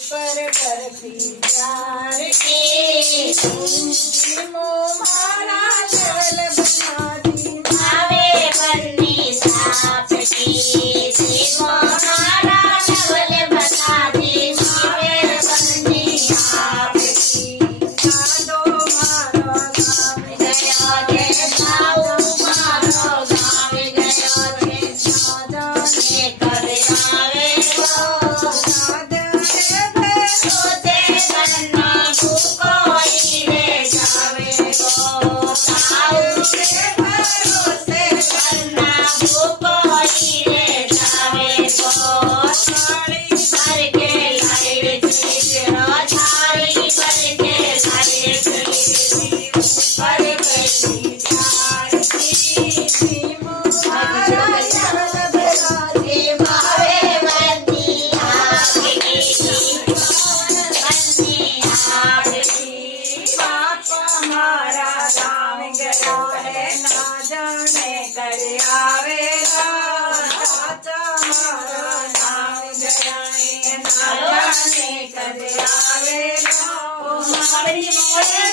ઉપર કરતી પ્યાર કે ધીમો મારા વલ્લભનાથી આવે બંને સાપટી ધીમો મારા વલ્લભનાથી આવે બંને સાપટી સાદો મારો ગામ ગયો છે સાઉ મારો ગામ ગયો છે સાજાને કરે આવે ગો સાદે સોતે મનમાં ભૂકોઈ રે જાવે ગો સાઉ ભરોસે મનમાં ભૂકોઈ રે જાવે ગો થાળી ભરકે લાવે છે થાળી ભરકે લાવે છે ઉપર કરતી પ્યાર કે ધીમો મારા વલ્લભનાથી મારે બંદી આવડી બંદી આવડી બાપા મારા ગામ ગયો હે ના જાણે કરે આવેલા સાચા મારા ગામ ગયા હે ના જાણે કરે આવેલા મારી મોરે